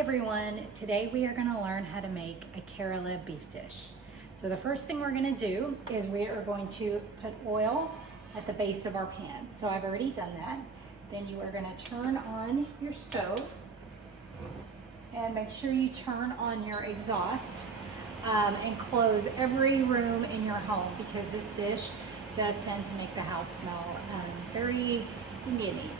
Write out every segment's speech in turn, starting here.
everyone, today we are going to learn how to make a Kerala beef dish. So the first thing we're going to do is we are going to put oil at the base of our pan. So I've already done that. Then you are going to turn on your stove and make sure you turn on your exhaust and close every room in your home, because this dish does tend to make the house smell very Indian-y.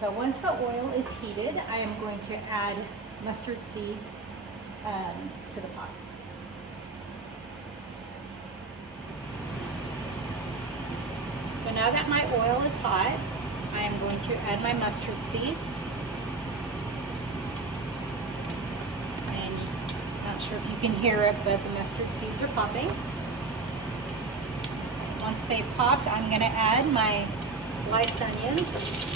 So once the oil is heated, I am going to add mustard seeds to the pot. So now that my oil is hot, I am going to add my mustard seeds. And I'm not sure if you can hear it, but the mustard seeds are popping. Once they've popped, I'm going to add my sliced onions.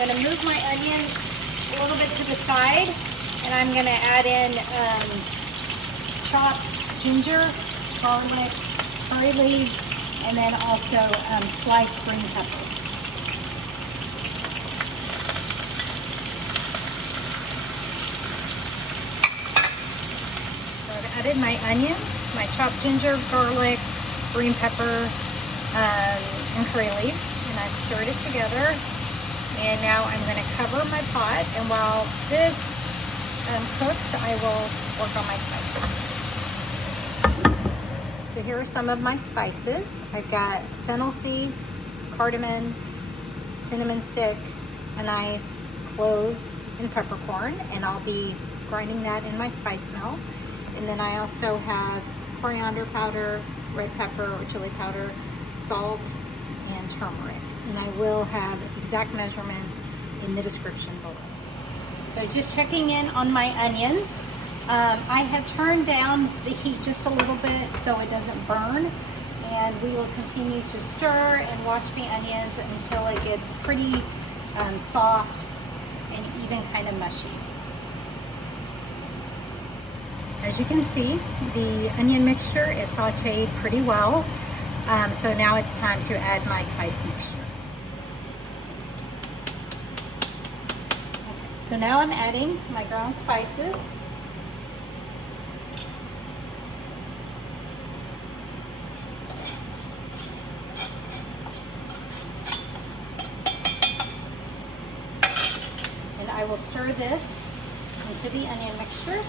I'm going to move my onions a little bit to the side, and I'm going to add in chopped ginger, garlic, curry leaves, and then also sliced green pepper. So I've added my onions, my chopped ginger, garlic, green pepper, and curry leaves, and I've stirred it together. And now I'm going to cover my pot, and while this cooks, I will work on my spices. So here are some of my spices. I've got fennel seeds, cardamom, cinnamon stick, anise, cloves, and peppercorn, and I'll be grinding that in my spice mill. And then I also have coriander powder, red pepper or chili powder, salt, and turmeric. And I will have exact measurements in the description below. So just checking in on my onions. I have turned down the heat just a little bit so it doesn't burn. And we will continue to stir and watch the onions until it gets pretty soft and even kind of mushy. As you can see, the onion mixture is sauteed pretty well. So now it's time to add my spice mixture. So now I'm adding my ground spices. And I will stir this into the onion mixture.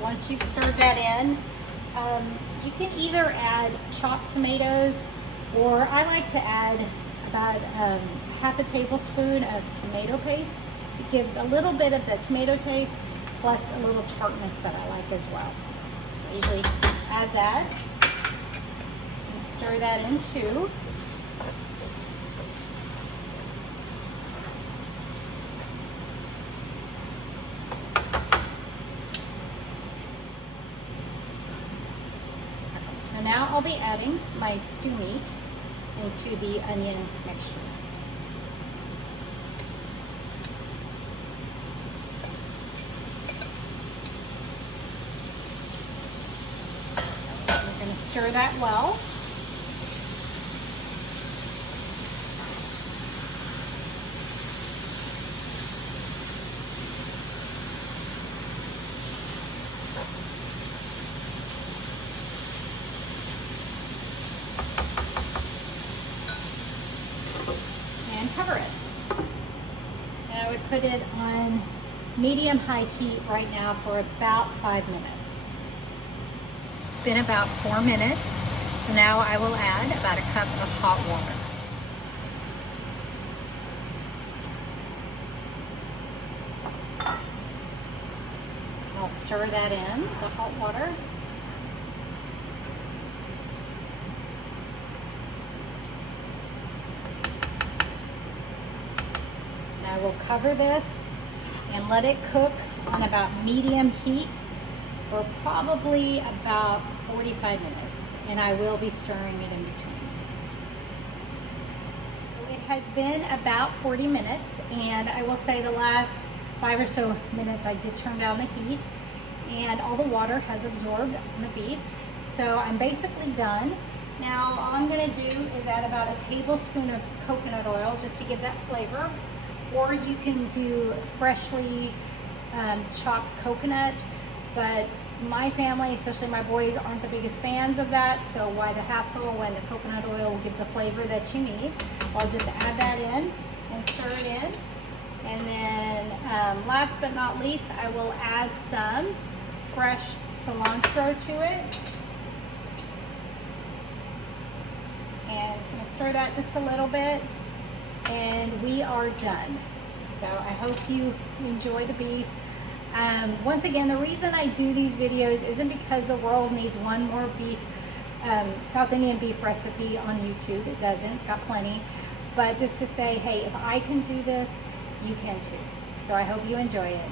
Once you've stirred that in, you can either add chopped tomatoes, or I like to add about half a tablespoon of tomato paste. It gives a little bit of the tomato taste plus a little tartness that I like as well. So I usually add that and stir that in too. Now I'll be adding my stew meat into the onion mixture. We're going to stir that well. Cover it. And I would put it on medium-high heat right now for about 5 minutes. It's been about 4 minutes, so now I will add about a cup of hot water. I'll stir that in, the hot water. I will cover this and let it cook on about medium heat for probably about 45 minutes, and I will be stirring it in between. has been about 40 minutes, and I will say the last 5 or so minutes I did turn down the heat, and all the water has absorbed on the beef. So I'm basically done. Now all I'm gonna do is add about a tablespoon of coconut oil just to give that flavor, or you can do freshly chopped coconut, but my family, especially my boys, aren't the biggest fans of that, so why the hassle when the coconut oil will give the flavor that you need. I'll just add that in and stir it in. And then last but not least, I will add some fresh cilantro to it. And I'm gonna stir that just a little bit, and we are done. So I hope you enjoy the beef. Once again, the reason I do these videos isn't because the world needs one more beef, South Indian beef recipe on YouTube. It doesn't, it's got plenty. But just to say, hey, if I can do this, you can too. So I hope you enjoy it.